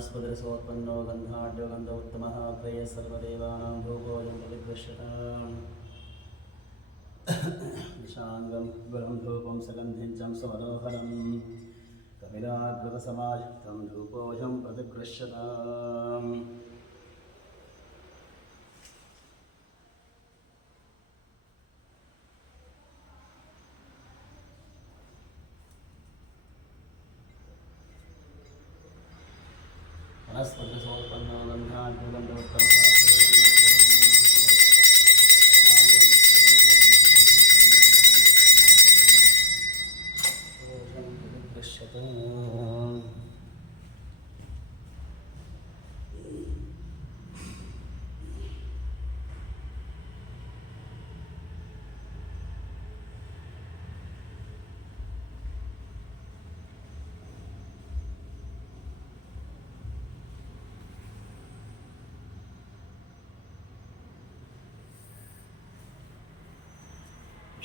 वनस्पतिरसोत्पन्नो गन्धाढ्यो गन्ध उत्तमः प्रेयः सर्वदेवानां धूपोऽयं प्रतिगृह्यताम् निशाङ्गं गुरं धूपं सगन्धिं चं समनोहरं कपिलाग्रतसमायुक्तं धूपोऽयं प्रतिगृह्यताम् वनस्पतिरसोत्पन्नो गन्धाढ्यो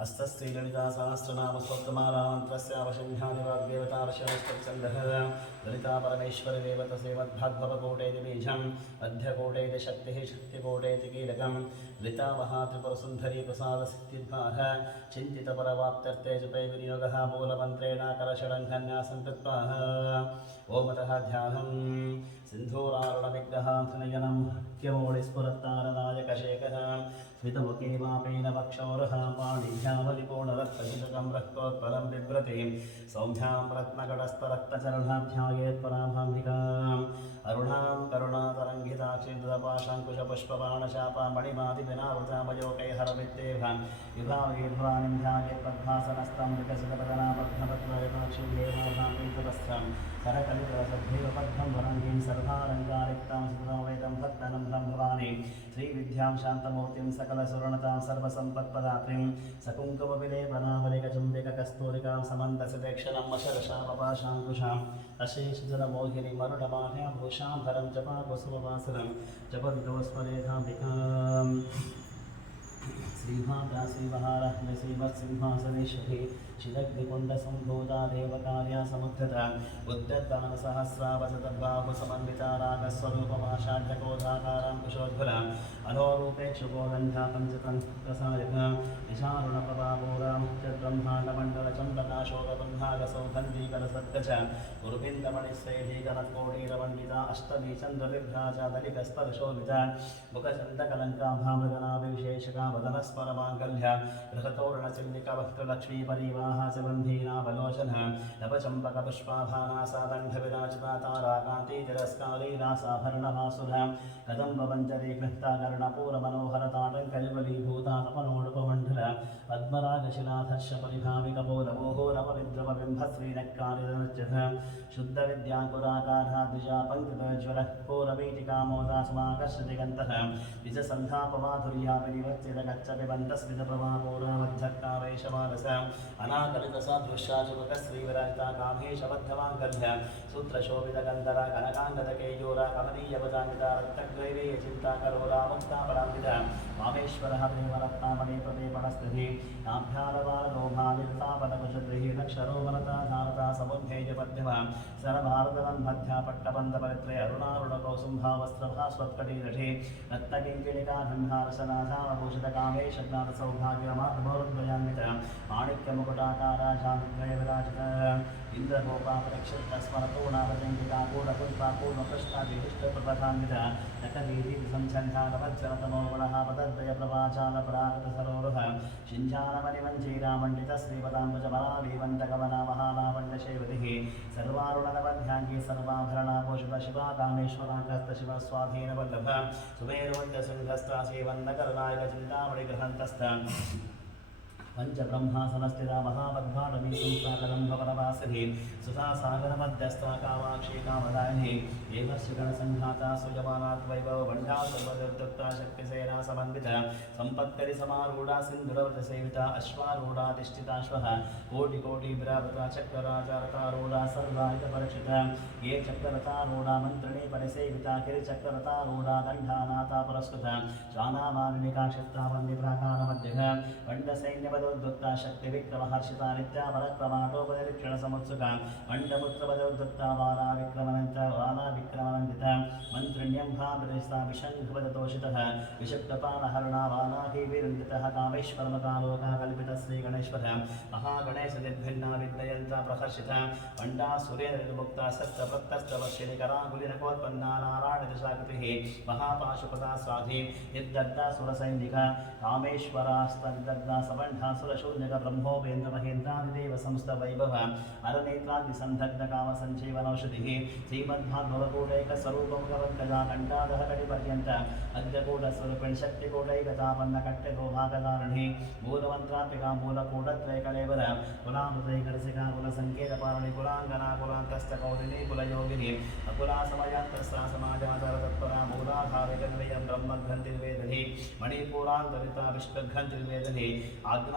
हस्तस्त्रीललिता सहस्रनामस्तोत्रमारामन्त्रस्यावशन्यादिवाग्देवतावशनस्तच्छन्दः ललिता परमेश्वरदेवतसेवद्भाग्भवकोटेति बीजम् अध्यकोटेति शक्तिः शक्तिकोटेति कीलकं ललिता महात्रिपुरसुन्दरी प्रसादसिद्धिद्वार चिन्तितपरवाप्त्यर्थे जुपे विनियोगः मूलमन्त्रेणाकरषडङ्घन्यासं कृत्वा ओमतः ध्यानं सिन्धूरारुणविग्रहां त्रिनयनं क्यमोडिस्फुरत्तारदायकशेखः स्मितमुखे मापेन वक्षोरः पाणिभ्यामलिपूर्णरक्तहितकं रक्तोत्पलं बिभ्रतीं। सौम्यां रत्नकटस्थरक्तचरणाध्यायेत् पराभाम्बिकाम् अरुणां करुणातरङ्गिताक्षेन्द्रपाशाङ्कुशपुष्पबाणशापा मणिमादिविनावृतामयोकैहरविद्देभां युगावीर्भवानिं ध्यायेत् पद्मासनस्तं विकसितपदनापद्मपद्मयताक्षीं देवाभां करकलितसद्धैव पद्मं वरङ्गीं सर्वालङ्कारिक्तां सुतमवेदं भक्तनं भं भवानी श्रीविद्यां शान्तमूर्तिं सकलसुवर्णतां सर्वसम्पत्पदात्रीं सकुङ्कुमविलेपनामलिकचुम्बिककस्तूरिकां समन्तसिदेक्षणं मशरशापपाशाङ्कुशाम् अशेषजनमोहिनी मरुडमाह्या भूषां भरं जपा कुसुमवासनं जपन्तोस्मरेधाम्बिकाम् श्रीभाद्रा श्रीमहारह्म श्रीमत्सिंहासनेश्वरी शिरग्निकुण्डसम्भूता देवकार्या समुद्धता उद्यद्दानसहस्रावसतद्बाहुसमन्विता रागस्वरूपमाषाढ्यकोधाकारां कुशोज्वलाम् अनोरूपेक्षुकोगन्धा पञ्चतन्त्रसायका निशारुणप्रभापूरां च गुरुबिन्दमणिश्रेधीकरकोटीरमण्डिता अष्टमी चन्द्रविभ्राजादलिकस्तरशोभिता मुखचन्दकलङ्काभामृगनाभिविशेषका वदनस्मरमाङ्गल्य गृहतोरणचिल्लिकवक्त्रलक्ष्मी परिवाहा च बन्धीनावलोचन नवचम्पकपुष्पाभाना सा दण्डविराजिता ताराकान्तितिरस्कालीना साभरणवासुधा कदम्बवञ्जरी गृह्ता कर्णपूरमनोहरताटङ्कलिबलीभूता तपनोडुपमण्डल पद्मरागशिलाधर्ष परिभाविकपोलमोहो रमविद्रवबिम्बश्रीनक्कारिरनच्यथ शुद्धविद्याङ्कुराकारा द्विजा पङ्क्तिज्वलः पूरवीटिकामोदा समाकर्षदिगन्तः अनाकलितसादृश्याचुमुखश्रीविराजिता कामेशबद्धमाङ्गल्य सूत्रशोभितगन्धरा कनकाङ्गदकेयोरा कमनीयवजामिता रक्तग्रैवेयचिन्ता करोला मुक्तापरान्विता वामेश्वरः प्रेमरत्नामणि प्रदेपणस्थितिः नाभ्यालवाललोभाविर्तापनकुशद्रिहीणक्षरोवरता धारता समुद्धेयपद्यमा सर्वाकाराशानुद्वयविराजित इन्द्रकोपापरिक्षितस्मरतोणावसङ्गितापूरपुष्पापूर्वकृष्णाविशिष्टप्रभान्वित नकवीतिसंसन्धानवज्जनतमोगुणः पतद्वयप्रभाचालपरागतसरोरुह शिञ्चानमनिमञ्जीरामण्डितश्रीपदाम्बुजमलाभिवन्तकमनामहानामण्डशेवतिः सर्वारुणनवध्याङ्गी सर्वाभरणापोषितशिवाकामेश्वराङ्गस्तशिवस्वाधीनवल्लभ सुमेरुवन्दसङ्घस्तासेवन्नकरनायकचिन्तामणिग्रहन्तस्थ పంచబ్రహ్మాసనస్థిత మహాపద్మాటమీ సంసారలంభపరవాసిని సుధాసాగరమధ్యస్థా కామాక్షి కామదాని ఏవర్షిగణ సంఘాత సుయమానాద్వైభవ బండా సర్వదుర్దత్తా శక్తిసేనా సమన్విత సంపత్కరి సమారూఢ సింధుడవృత సేవిత అశ్వారూఢ తిష్ఠితాశ్వ కోటి కోటి విరావృత చక్రరాజరతారూఢ సర్వాయుధ పరక్షిత ఏ చక్రరతారూఢ మంత్రిణి పరిసేవిత గిరి చక్రరతారూఢ దండానాథ పురస్కృత చానామాలిని కాక్షిప్తా ప్రాకార మధ్య బండ సైన్యపద పదోద్ధత్తా శక్తి విక్రమహర్షిత నిత్యా పరక్రమాటోపనిరీక్షణ సముత్సుకాం పండపుత్ర పదోద్ధత్తా బాలా విక్రమనంత బాలా విక్రమనందిత మంత్రిణ్యం భామృతిస్తా విషంఘపదతోషిత విషప్తపానహరుణా బాలాహి వీరందిత కామేశ్వరమతాలోకా కల్పిత శ్రీ గణేశ్వర మహాగణేశ నిర్భిన్నా విద్యయంత ప్రహర్షిత పండా సూర్యనిర్ముక్త సప్తప్రక్తస్తవర్షిణి కరాకులినకోత్పన్నా నారాయణ దశాకృతి మహాపాశుపదా సాధి నిర్దగ్ధ సురసైనిక కామేశ్వరాస్తగ్ధ సబంధా సురశూన్యక బ్రహ్మోపేంద్ర మహేంద్రాదిదేవ సంస్థ వైభవ అరనేత్రాది సందగ్ధ కామ సంజీవనౌషధి శ్రీమద్భాగవతూటైక స్వరూపముఖవద్గజా కంఠాదహకటి పర్యంత అగ్రకూట స్వరూపిణ శక్తికూటైక చాపన్న కట్టెకో భాగధారణి మూలమంత్రాత్మిక మూలకూటత్రైకలేవర కులామృతైకరసిక కుల సంకేత పారణి కులాంగన కులాంతస్థ కౌలిని కులయోగిని అకులా సమయాంతస్థ సమాజాచార తత్పర మూలాధారిక నిలయ బ్రహ్మగ్రంథి నివేదని మణిపూరాంతరిత విశ్వగ్రంథి నివేదని ఆగ్న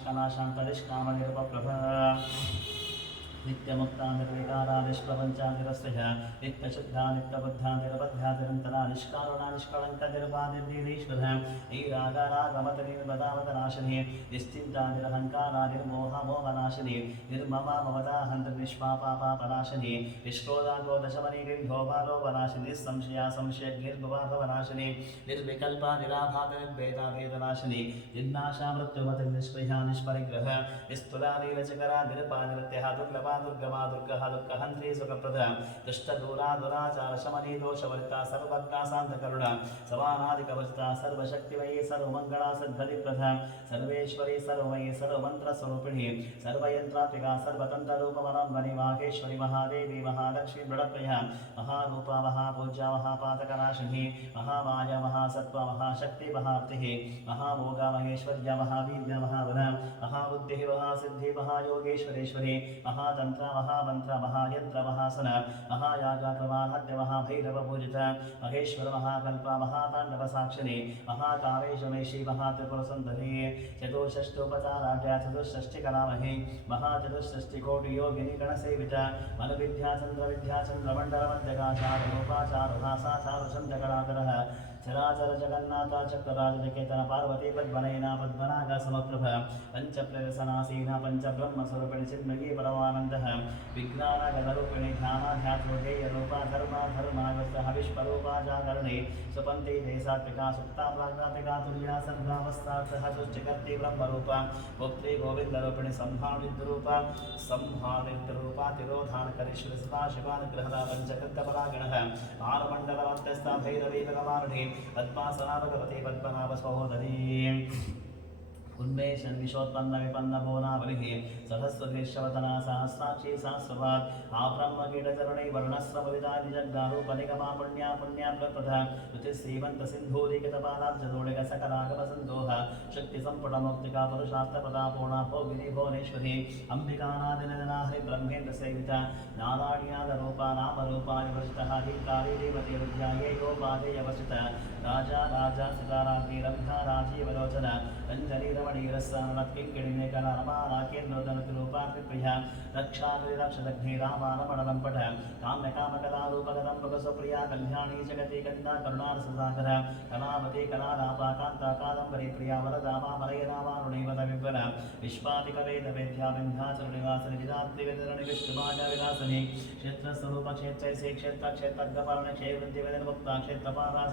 నిష్కలాశాంతరిష్కామనిరూప ప్రభ. निर्विकारा निष्प्रपञ्चा निरस्यः नित्यशुद्धा नित्यबुद्धा निरबद्धा निरन्तरा निष्कारुणा निष्कळङ्क निर्वादिर्निरीश्वरः नीरागारागमतनिर्मदावतनाशिनी निश्चिन्ता निरहङ्कारा निर्मोहा मोहनाशिनी निर्ममा ममता हन्त निष्पापापापनाशिनी निष्क्रोधागो दशमनि निर्भोपालोपनाशिनी దుర్గా దుర్గమా దుర్గ దుఃఖహంత్రీ సుఖప్రద దుష్టదూరా దురాచాశమనీ దోషవర్త సర్వజ్ఞాశాంతకరుణ సమానాదికవర్త సర్వశక్తిమయీ సర్వమంగళా సద్భలి ప్రధ సర్వేశ్వరి సర్వమయీ సర్వమంత్రస్వరూపిణి సర్వయంత్రాత్మికా సర్వతంత్రరూపమరాన్వని మాహేశ్వరి మహాదేవి మహాలక్ష్మి మృడప్రియ మహారూప మహాపూజ్య మహాపాతకనాశిని మహామాయ మహాసత్వ మహాశక్తి మహాప్తి మహామోగా మహేశ్వర్య మహావీర్య మహాబల మహాబుద్ధి మహాసిద్ధి మహాయోగేశ్వరేశ్వరి మహాత తంత్ర మహామంత్ర మహాయత్ర మహాసన మహాయాగాగ్రమాహద్య మహాభైరవ పూజిత మహేశ్వర మహాకల్ప మహాతాండవ సాక్షిని మహాకావేశమేషి మహాత్రిపుర సుందరి చతుషష్ఠోపచారాఢ్య చతుషష్ఠి కళామహి మహాచతుషష్ఠి కోటి యోగిని గణసేవిత మన విద్యాచంద్ర విద్యాచంద్ర మండల మధ్యకాచార రూపాచారు चराचर जगन्नाथ चक्रराजकेतन पार्वती पद्मनयना पद्मनाग समप्रभ पञ्चप्रवसनासीना पञ्चब्रह्मस्वरूपिणि चिन्मयी परमानन्दः विज्ञानगतरूपिणि ध्यानाध्यात्मोदेयरूपा धर्मा धर्मागस्तः विश्वरूपा जागरणे सुपन्ति देशात्मिका सुप्ता प्राज्ञात्मिका तुल्या सर्वावस्थार्थः तुष्टिकर्ति ब्रह्मरूपा पुत्री गोविन्दरूपिणि संहाविद्रूपा संहाविद्रूपा तिरोधानकरीश्वरि सदाशिवानुग्रहदा पञ्चकृतपरागणः आरमण्डलमध्यस्था भैरवी भगवारुणी पद्मासना भगवती पद्मनाभ सहोदरी उन्मेषन् विशोत्पन्न विपन्न भुवनावलिः सहस्रदृश्यवतना सहस्राक्षी सहस्रवात् आब्रह्मकीटचरणै वर्णस्रवलिदादिजग्गारूपनिगमा पुण्या पुण्या प्रप्रथा ऋतिश्रीमन्त सिन्धूरिकतपालाब्जदोडिक सकलागमसन्दोह शक्तिसम्पुटमौक्तिका पुरुषार्थपदा पूर्णा भोगिनी भुवनेश्वरी अम्बिकानादिनदना हरिब्रह्मेन्द्र सेविता नारायणादरूपा नामरूपा विवर्जितः हीकारि देवते विद्याये गोपादेयवसित राजा राजा सिताराज्ञी रम्भा राजीवलोचन रञ्जनीरमणीरस्सानत्किङ्किणिमेकलरमाराकेन्द्रोदनतिरूपात्रिप्रिया रक्षाग्निरक्षदग्नि रामानमणलम्पट काम्यकामकलारूपगतं भगसुप्रिया कल्याणी जगति कन्दा करुणारससागर कलावती कलालापा कान्ता कादम्बरी प्रिया वरदा मामलय रामारुणैवत विह्वल विश्वादिकवेदवेद्याविन्ध्याचलनिवासनि विधात्रिवेदरणिकृष्णमाजाविलासनि क्षेत्रस्वरूपक्षेत्रैसे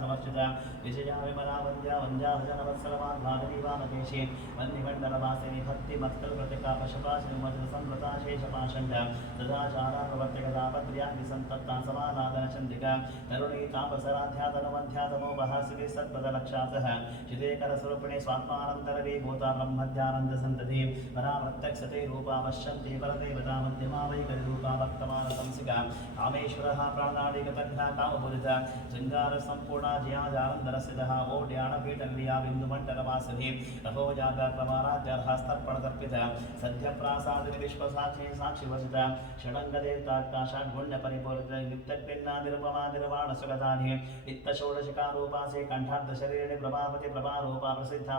समर्चिता विजया विमला वन्द्या वन्द्या भजनवत्सलमाध्वादिनीवामकेशे वन्निमण्डलवासिनि भक्तिमत्कलप्रतिका पशुपाशनुमजसंवृता शेषपाषण्ड तदाचारा प्रवर्तिकदापत्र्याग्निसन्तत्ता समानादनचन्द्रिका तरुणी तापसराध्यातनमध्यातमोपहासिनि सत्पदलक्षातः चिदेकरस्वरूपिणे स्वात्मानन्तरवे भूता ब्रह्मध्यानन्दसन्तति परामृत्यक्षते रूपा पश्यन्ति परदेवता मध्यमा वैकरिरूपा वर्तमानसंसिका कामेश्वरः प्राणादिगतघ्ना कामपुरित शृङ्गारसम्पूर्णा जयाजानन्दरसितः ओड्याणपीठङ्क्रिया बिन्दुमण्डलवासिनि रथोजातक्रमाराध्यर्हस्तर्पणतर्पित सद्यप्रासादिनि विश्वसाक्षि साक्षिवसित षडङ्गदेवताकाशाड्गुण्यपरिपूरित नित्यक्रिन्नादिरुपमादिरवाणसुगतानि नित्यषोडशिकारूपासे कण्ठार्धशरीरिणि प्रभापति प्रभारूपा प्रसिद्धा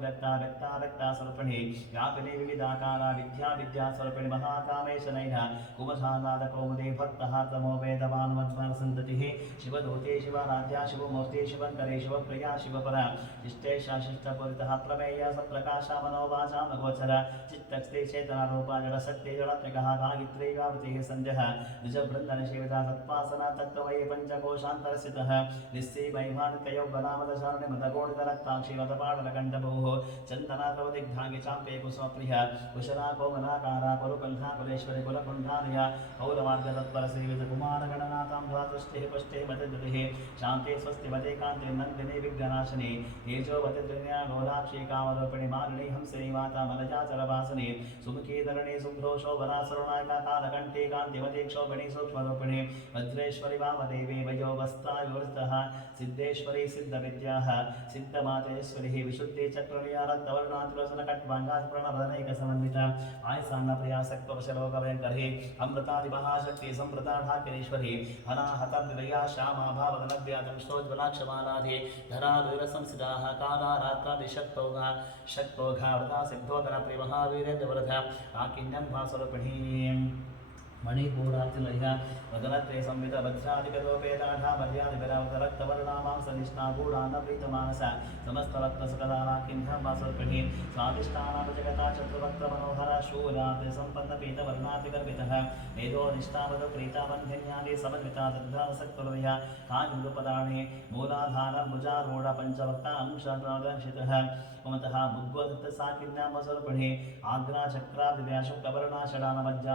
व्यक्ता व्यक्ता स्वरूपिणी व्यापिनी विविधाकारा विद्या विद्या स्वरूपिणि महाकामेशनैः कुमसानादकौमुदी भक्तः तमो वेदवान् मध्वसन्ततिः शिवदूते शिवाराध्या शिवमूर्ति शिवङ्करे शिवप्रिया शिवपरा इष्टेशा शिष्टपूरितः प्रमेय सप्रकाशा मनोवाचा मगोचर। चित्तस्ते चेतनारूपा जडशक्ति जडात्मिकः गायत्री गावतिः सन्ध्यः। निजबृन्दनसेविता सत्पासना तत्त्वमयी पञ्चकोशान्तरस्थितः। निस्सी महिमानित्ययोगनामदशारणि मदगोणितरक्ताक्षि मदपाटलकण्डभूः चाम्पे कुसुमप्रिय कुशला कोमलाकारा कुरुकण्ठा कुलेश्वरि कुलकुण्ठालय कौलमार्गतत्परसेवित कुमारगणनाथां द्वादृष्टिः पुष्टिः मतिदतिः शान्ते स्वस्ति मते कान्ते नन्दिनी विघ्ननाशिनी। तेजोवति त्रिण्या घोराक्षी कामरूपिणि मालिनी हंसिनी माता मनजाचलवासिनी सुमुखी धरणी शुभ्रो शोभना सरुणायका कान्तिमती क्षोभिणी, सूक्ष्मरूपिणी, वज्रेश्वरि, वामदेवी वयोवस्ता विवृतः सिद्धेश्वरी, सिद्धविद्याः, सिद्धमातेश्वरिः, विशुद्धि चक्रलिया रक्तवर्णातिलोचन कट्वाङ्गात् प्रणवदनैकसमन्विता आयसान्नप्रियासक्तवशलोकभयङ्करी अमृतादिमहाशक्ति सम्प्रता ढाकिरीश्वरी अनाहतविदया श्यामा भावदनव्यातं श्रोज्वलाक्षमालाधि धरादुरसंसिताः कालारात्रादिशक्तोघा शक्तोघा वृथा सिद्धोदनप्रियमहावीरेन्द्रवरथ आकिन्यं भास्वरूपिणीम्। मणिपूरार्तिलयः वदनत्रे संवित वज्रादिगतोपेदाढा मर्यादिविरावतरक्तवर्णामां सनिष्ठा गूढान्नप्रीतमानस समस्तरत्नसकदानाकिन्धं वासर्पिणी स्वादिष्टानां जगता चतुर्वक्त्रमनोहर शूरात् सम्पन्नपीतवर्णातिगर्भितः मेधो निष्ठावद प्रीताबन्धिन्यादि समन्विता दग्धासक्तुलयः काञ्जुपदाणि मूलाधारं भुजारूढ पञ्चवक्ता अंशदंशितः ममतः मुग्वदत्तसाकिन्यामसर्पिणी आग्राचक्रादिव्याशुक्लवर्णा षडानमज्जा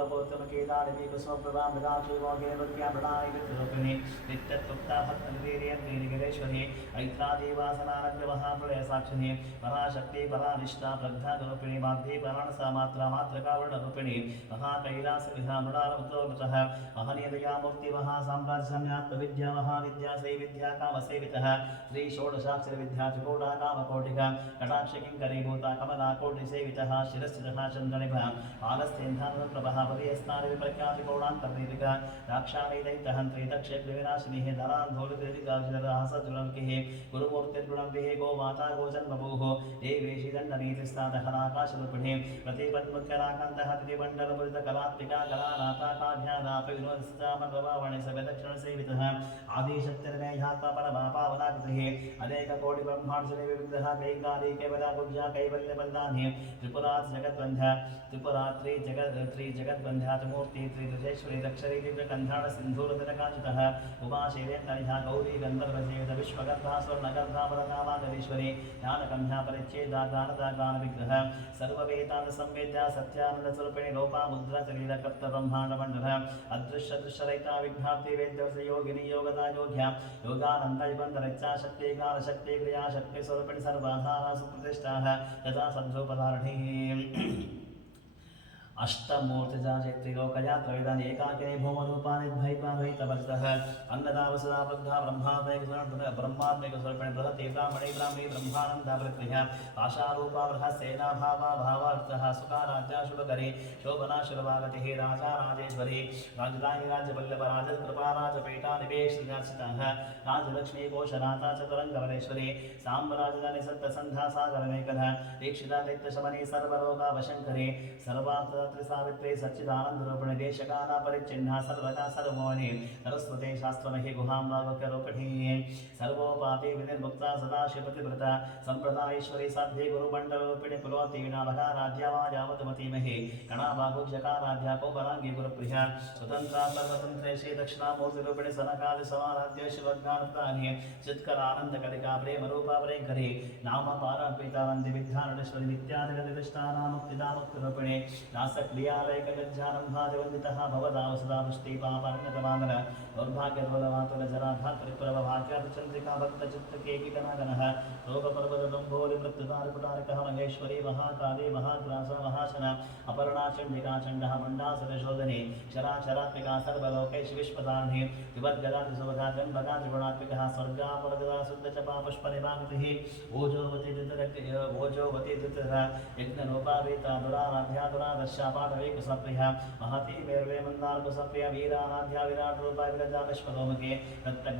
ताम्बूलपूर्तमकेदारिणी कुसुमप्रभा मृगाक्षीवोगे नृत्या प्रणायिरूपिणि नित्यत्युक्ता पराशक्ति, परानिष्ठा प्रज्ञागरूपिणी माध्वी, पराणसा, मात्रा मात्रकावर्णरूपिणी महाकैलासविधा मृणारमुद्रोगतः महनीयदया मूर्ति महासाम्राज्यम्यात्मविद्या महाविद्या सैविद्या आलस्तेन्धानप्रभः परियस्तारिविप्रख्यातिकोणान्तर्निधिका दाक्षाणीदैत्यहन्त्री दक्षेग्रविनाशिनिः धरान्धोलितिरिकाशरहसजुलङ्किः गुरुमूर्तिर्गुणम्बिः गोमाता गोजन्मभूः देवेशिदण्डनीतिस्तादहनाकाशरूपिणे प्रतिपद्मुख्यराकान्तः त्रिमण्डलपुरितकलात्मिका कलानाथा आदिशक्तिर्मेघात्मा परमा पावनाकृतिः अनेककोटिब्रह्माण्डविविधः कैकाली केवला गुज्जा कैवल्यबन्धानि त्रिपुरात् जगद्बन्ध त्रिपुरात्रि मूर्ति त्रिदशेश्वरी दक्षरी दिव्यकन्धाण सिन्धूरतिलकाचितः उमाशैलेन्द्रनिधा गौरी गन्धर्वसेवित विश्वगर्भा स्वर्णगर्भा वरदामागरीश्वरी ज्ञानकन्या परिच्छेदा गानदा गानविग्रह सर्ववेदान्तसंवेद्या सत्यानन्दस्वरूपिणि लोपा मुद्रा शरीरकप्तब्रह्माण्डमण्डलः अदृश्यदृश्यरहिता विघ्नाप्ति वेद्यवस योगिनी योगदा योग्या योगानन्द निबन्धनिच्छा शक्ति कालशक्ति क्रियाशक्ति स्वरूपिणि सर्वाधारा सुप्रतिष्ठाः सन्धोपधारिणी अष्टमूर्तिजा चैत्रिलोकया त्रविदानि एकाकिनी भौमरूपाणि द्वैपाद्वैतवर्तः अन्नदा वसुधा वृद्धा ब्रह्मात्मैक ब्रह्मात्मैक स्वरूपिणी बृहति ब्राह्मणे ब्रह्मानन्दा वृत्रिः आशारूपा बृहस्सेना भावा भावार्थः सुखाराध्या शुभकरी राजा राजेश्वरी राजधानी राज्यवल्लभ राजकृपा राजपेटा निवेशिताः राजलक्ष्मी कोशनाथा चतुरङ्गवरेश्वरी साम्राजधानी सप्तसन्धा सागरमेकध दीक्षिता नित्यशमनी सर्वलोकावशङ्करी सर्वार्थदात्री सावित्री सच्चिदानन्दरूपिणी देशकाला परिच्छिन्ना सर्वदा सर्वमोहिनी सरस्वती शास्त्रमहि गुहां भावकरूपिणी सर्वोपाधि विनिर्मुक्ता सदा शिवतिव्रता सम्प्रदायेश्वरी साध्ये गुरुमण्डलरूपिणी कुलोत्तीर्णा भगाराध्या वा यावतमतीमहि कणाभागुजकाराध्या कोपराङ्गी गुरुप्रिया स्वतन्त्रा सर्वतन्त्रेशे दक्षिणामूर्तिरूपिणी सनकादि समाराध्य शिवज्ञानप्राणि चित्करानन्दकलिका प्रेमरूपा प्रेङ्करी नाम पारार्पितानन्दि विद्यानटेश्वरि नित्यादिगतिष्ठानामुक्तिदामुक्तिरूपिणे नासक्रियालयकगज्जारम्भादिवन्दितः भवदाव दौर्भाग्यदोलवातुलजरा दौर्भाग्यद्वलवातुलजराधात्रिपुरवभाग्यादिचन्द्रिका भक्तचित्तकेकिकनागनः रोगपर्वतदम्भोलिमृत्युतारिपुटारिकः महेश्वरी महाकाली महाग्रास महाशन अपर्णा चण्डिका चण्डः मण्डासुरशोधने शराचरात्मिका सर्वलोकेश विश्वदार्णे विवद्गदातिसुभगा जन्मगा त्रिगुणात्मिकः स्वर्गापरगदा शुद्धचपा पुष्पनिभागतिः ओजोवती धृतरक् ओजोवती धृतः यज्ञरूपावेता दुराराध्या दुरादर्शा पाठवे कुसप्रिया महती मेरुवे मन्दार कुसप्रिया वीराराध्या विराट रूपा विरजा विश्वतोमुखे प्रत्यग्भूपराकाशा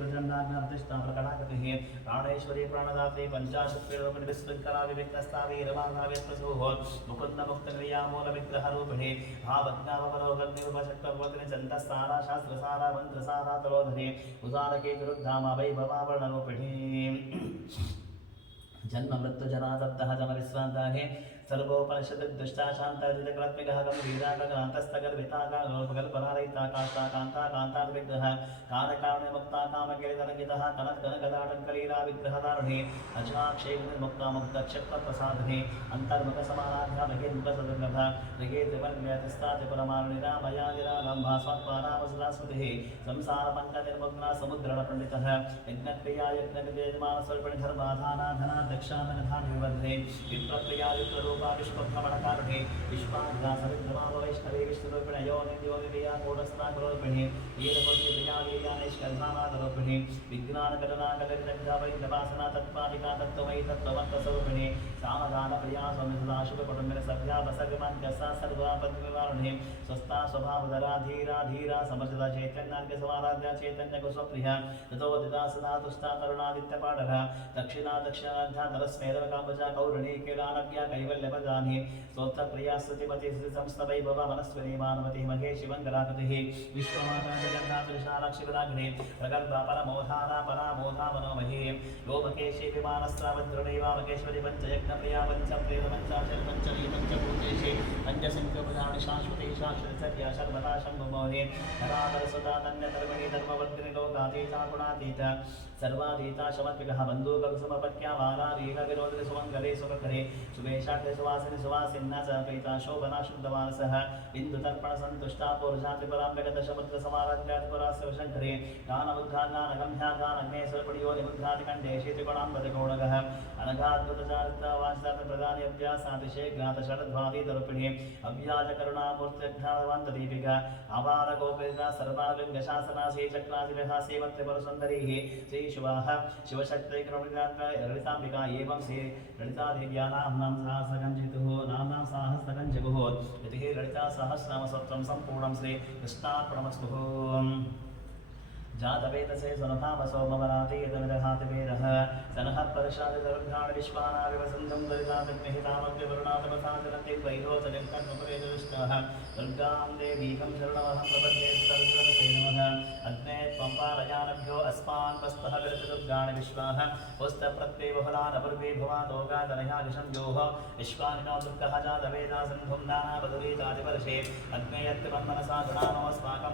प्रकटाकृतिः प्राणेश्वरी वीरमाघा व्यस्तसोः मुकुन्दमुक्तक्रियामूलविग्रहरूपिणे भावज्ञापरोगग्निरुपशक्तवर्तिनि चन्दस्सारा शास्त्रसारा, मन्त्रसारा, तलोधरे, उदारके गुरुधामा जन्म मृत्यु जना दत्तः जन विश्रान्ताहे सर्वोपनिषद दुष्टा शान्ताजितकलात्मिकः गम्भीरा गगनान्तस्तगर्भिता गल्पनारहिता काष्ठा कान्ता कान्तार्विग्रह कालकारणमुक्ता कामकेलितरङ्गितः कनत्कनगदाटङ्कलीला विग्रहधारणे अजनाक्षे निर्मुक्ता मुक्तक्षत्रप्रसादने अन्तर्मुखसमाराध्या बहिर्मुखसदुर्गभ गृहे त्रिवर्ण्यतिस्तातिपुरमारुणिरा मयादिरालम्भा स्वात्मारामसदा स्मृतिः संसारपङ्कनिर्मुग्ना समुद्रणपण्डितः यज्ञक्रिया यज्ञविद्यमानस्वल्पणि धर्माधानाधनाध्यक्षाधनधानि विवर्धे विप्रक्रिया विप्ररूपा विश्वभ्रमणकारिणे विश्वाग्रा सविद्रमाव वैष्णवे विष्णुरूपिण योनिद्योनिधिया कूटस्था करोपिणे वीरपुण्यप्रिया वीर्यानेश्वर्धानादरोपिणे विज्ञानकलनाकलरिदग्धापरिन्दवासना तत्पादिका तत्त्वमयि तत्त्वमन्तस्वरूपिणे सामदानप्रिया स्वामिसदा शुभकुटुम्बिन सभ्या वसविमान्यसा सर्वा पद्मविवारुणे स्वस्था स्वभावधरा धीरा धीरा समर्जिता चैतन्यार्घ्य समाराध्या चैतन्य कुस्वप्रिया ततोदिता सदा तुष्टा तरुणादित्यपाठः दक्षिणा दक्षिणाध्या तरस्मेदव काम्बजा कौरणी किलानज्ञा कैवल्यपदानि स्तोत्रप्रिया स्तुतिमति संस्तवैभव मनस्विनी मानवती महेशि मङ्गलाकृतिः विश्वमाता जगन्नाथविशालाक्षिविराग्ने प्रगल्भा परमोधारा परामोधा मनोमही। लोमकेशे विमानस्रावद्रुणे वामकेश्वरि पञ्चयज्ञप्रिया पञ्चाशत् पञ्चमी पञ्चभूतेषे पञ्चसङ्ख्यपदानि शाश्वते शाश्वतसर्या सर्वदा शम्भुमोहे धर्मवर्धिनि लोकातीता गुणातीता सर्वाधीता शमत्विकः बन्धूककुसुमपत्या बालारीहविरोधिनि सुमङ्गले सुखकरे शुभेशाग्रे सुवासिनि सुवासिन्ना च प्रीता शोभना शुद्धमानसः बिन्दुतर्पणसन्तुष्टा पूर्जातिपराम्बगदशपुत्रसमाराध्यातिपुरास्य शङ्करे गानबुद्धा गानगम्या गानग्ने स्वल्पणियोनिबुद्धादिकण्डे शीतिगुणाम्बदिगोणगः अनघाद्भुतचारित्रा वाञ्छातप्रदानि अभ्यासातिशेघ्रातषड्भावितरूपिणे अव्याजकरुणामूर्तिघ्नादवान्तदीपिका अपारगोपरिता सर्वालिङ्गशासना श्रीचक्रादिविहासे वक्त्रपरसुन्दरीः श्रीशिवाः ललिताम्बिका एवं श्री ललितादेव्या नाम्नां नाम्नां सहस्रकञ्चकुः इति ललिता सहस्रनामसत्वं सम्पूर्णं श्री कृष्णार्पणमस्तुः जातवेदसे सुनभामसो ममरातीतमिदहातिवेदः सनः परशादिदर्घाणि विश्वानाविवसन्तं दरितातग्निहितामग्निवरुणातमसाचरन्ति वैरोचनिं कर्मपुरेदुष्टाः दुर्गां देवीकं शरणमहं प्रपद्ये सुतर्जनसे नमः अग्ने त्वं पारयानभ्यो अस्मान् वस्तः विरतदुर्गाणि विश्वाः पुस्तप्रत्ययबहुलानपूर्वे भवादोगादनयादिशं योः विश्वानि नो दुर्गः जातवेदासन्धुं नानावधुरीतादिवर्षे अग्ने यत्त्वं मनसा गुणानोऽस्माकं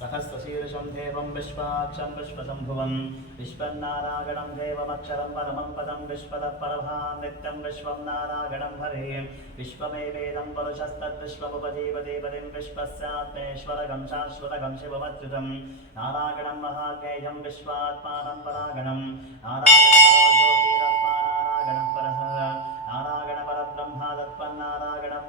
सहस्रशीर्षं देवं विश्वाक्षं विश्वशम्भुवं विश्वन्नारायणं देवमक्षरं परमं पदं विश्वतः परभां नित्यं विश्वं नारायणं हरे विश्वमेवेदं परुषस्तद्विश्वमुपजीवदेवतिं विश्वस्यात्मेश्वरगं शाश्वतगं शिवमच्युतं नारायणं महाज्ञेयं विश्वात्मानं परागणं नारायणपरो ज्योतिरत्मा नारायणः परः नारायणपरब्रह्मा तत्त्वन्नारायणः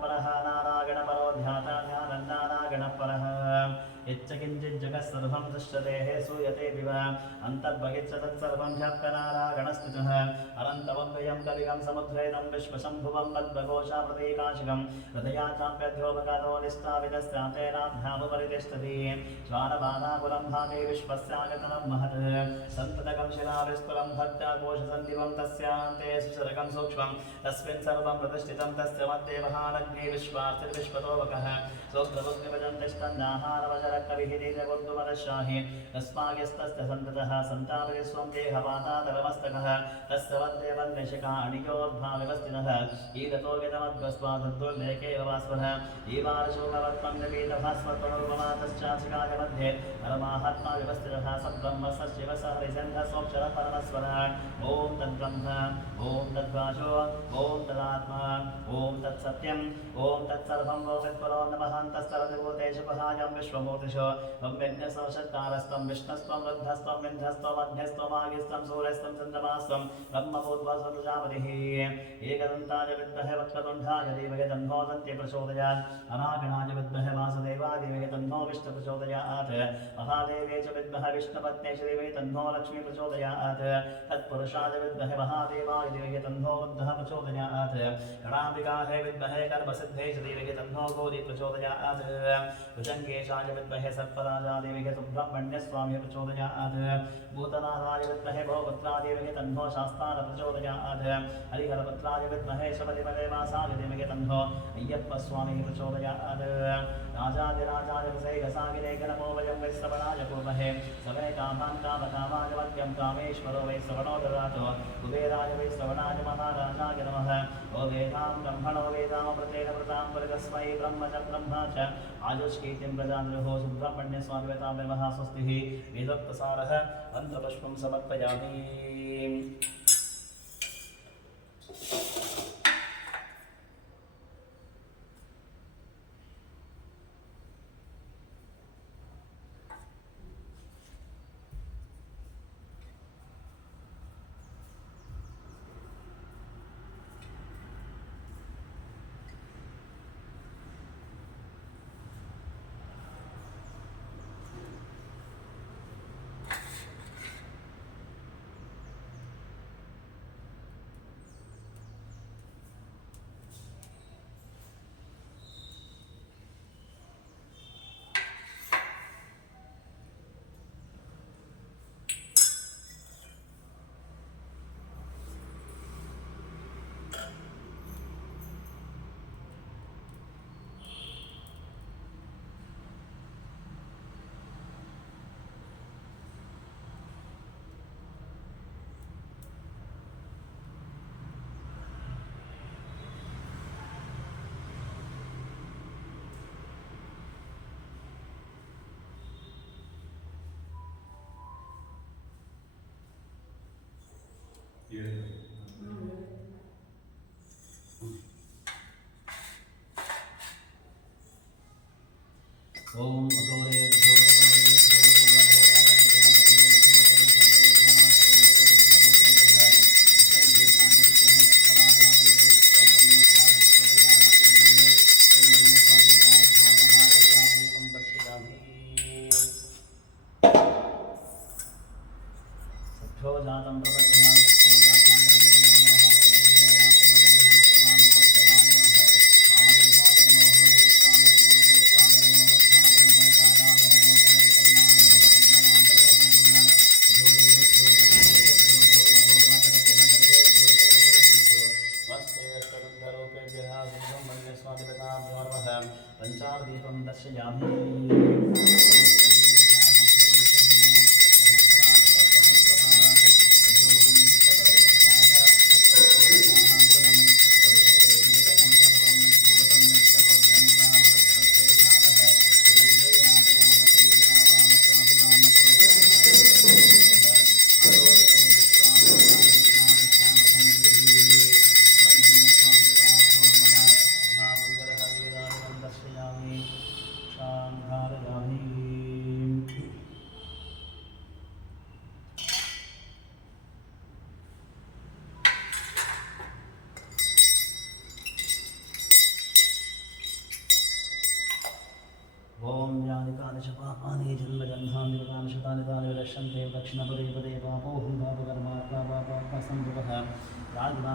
सर्वं दृश्यते सूयते विव अन्तर्बहिश्च तत्सर्वं ह्यप्यनारागणस्थितः अनन्तमद्वयं कलिगं समुद्रेदं विश्वशम्भुवं पद्मघोषा हृदया चाप्यध्योपगतो निष्ठाविदस्त्रातेनाभ्यामुपरितिष्ठति ज्वालबाधाकुलं भागे विश्वस्यागतनं महत्। सन्ततकं शिलाविस्तुलं भक्त्याघोषसन्दिवं तस्यान्ते सुशरकं सूक्ष्मं। तस्मिन् सर्वं प्रतिष्ठितं तस्य मध्ये महानग्ने विश्वार्थिर्विश्वतोवकः सोग्रभुग्निवजन्तिष्ठन्नाहारवचरकविहितेजगोद्गुमदशाहि तस्मागस्तस्य सन्ततः सन्तापति स्वं देहपातादरमस्तकः तस्य वद्देवन्निशिकाणियोद्भाविवस्थितः ईदतो विदमद्वस्वादुर्लेखे वास्वः ईवारशोकवत्मं निपीतभास्वत्वनुपमातश्चाशिकाय मध्ये परमात्मा व्यवस्थितः सद्ब्रह्म स शिव स हरिचन्द्र सोऽक्षरः परमस्वरः ॐ तद्ब्रह्म, ॐ तद्वाचो, ॐ तदात्मा, ॐ तत्सत्यम् ॐ तत्सर्वं लोकत्परो नमः। अन्तस्तरदिभूतेषु पहायं विश्वमूर्तिषु। त्वं यज्ञसंषत्कारस्त्वं विष्णस्त्वं वृद्धस्त्वं विन्ध्यस्त्वं अग्न्यस्त्वमागिस्त्वं सूर्यस्त्वं चन्द्रमास्त्वं ब्रह्मभूत्वस्त्वं प्रजापतिः एकदन्ताय विद्महे वक्रतुण्डाय धीमहि तन्नो दन्ति प्रचोदयात्। अनागणाय विद्महे वासुदेवाय धीमहि तन्नो विष्णु प्रचोदयात्। महादेवे च विद्महे विष्णुपत्ने च धीमहि तन्नो लक्ष्मी प्रचोदयात्। तत्पुरुषाय विद्महे महादेवाय धीमहि तन्नो बुद्धः प्रचोदयात्। गणाम्बिकाय विद्महे कर्मसिद्धे च धीमहि तन्नो गौरी प्रचोदयात्। भुजङ्गेशाय विद्महे सर्पराजाय धीमहि सुब्रह्मण्यस्वामी प्रचोदयात् भूतनाथाय विद्महे भोपुत्राय धीमहि तन्नो शास्तार प्रचोदयात् हरिहरपुत्राय विद्महे शबरिमले वासाय धीमहि तन्नो अय्यप्पस्वामी प्रचोदयात् राजाधिराजाय विषयगसागिरे गणमो वयं वै श्रवणाय कुर्महे समे कामान् काम वद्यं कामेश्वरो वै श्रवणो ददातु कुबेराज वै श्रवणाय महाराजाय नमः। ओ वेदां ब्रह्मणो वेदामृतेन व्रतां वर्गस्मै ब्रह्म च ब्रह्मा च। आयुष्कीर्तिं सुब्रह्मण्य सुब्रह्मण्यस्वामिवतां नमः। स्वस्तिः वेदोक्तसारः मन्त्रपुष्पं समर्पयामि। ॐ अघोरेभ्यो नमः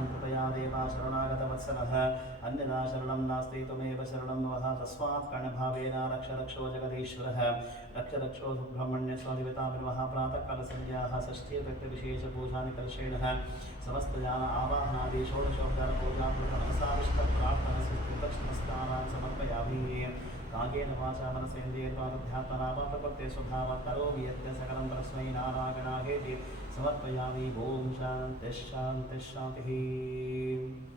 कृपया देवा शरणागतवत्सलः अन्यदा शरणं नास्ति, त्वमेव शरणं नवः तस्मात् कर्णभावेन रक्ष रक्षो जगदीश्वरः। रक्ष रक्षो सुब्रह्मण्यस्वाधिपतामिर्वः प्रातःकालसन्ध्याः षष्ठीव्यक्तिविशेषपूजानि कलशेनः समस्तयान आवाहनादि षोडशोपचारपूजा मनसाविष्टप्रार्थनसंस्कृतनमस्कारान् समर्पयामि। काकेन वाचा प्रकृते स्वभावात् करोमि यत्य सकलं परस्मै नारायणाहेति समर्पयामि। ॐ शान्तिः शान्तिः शान्तिः।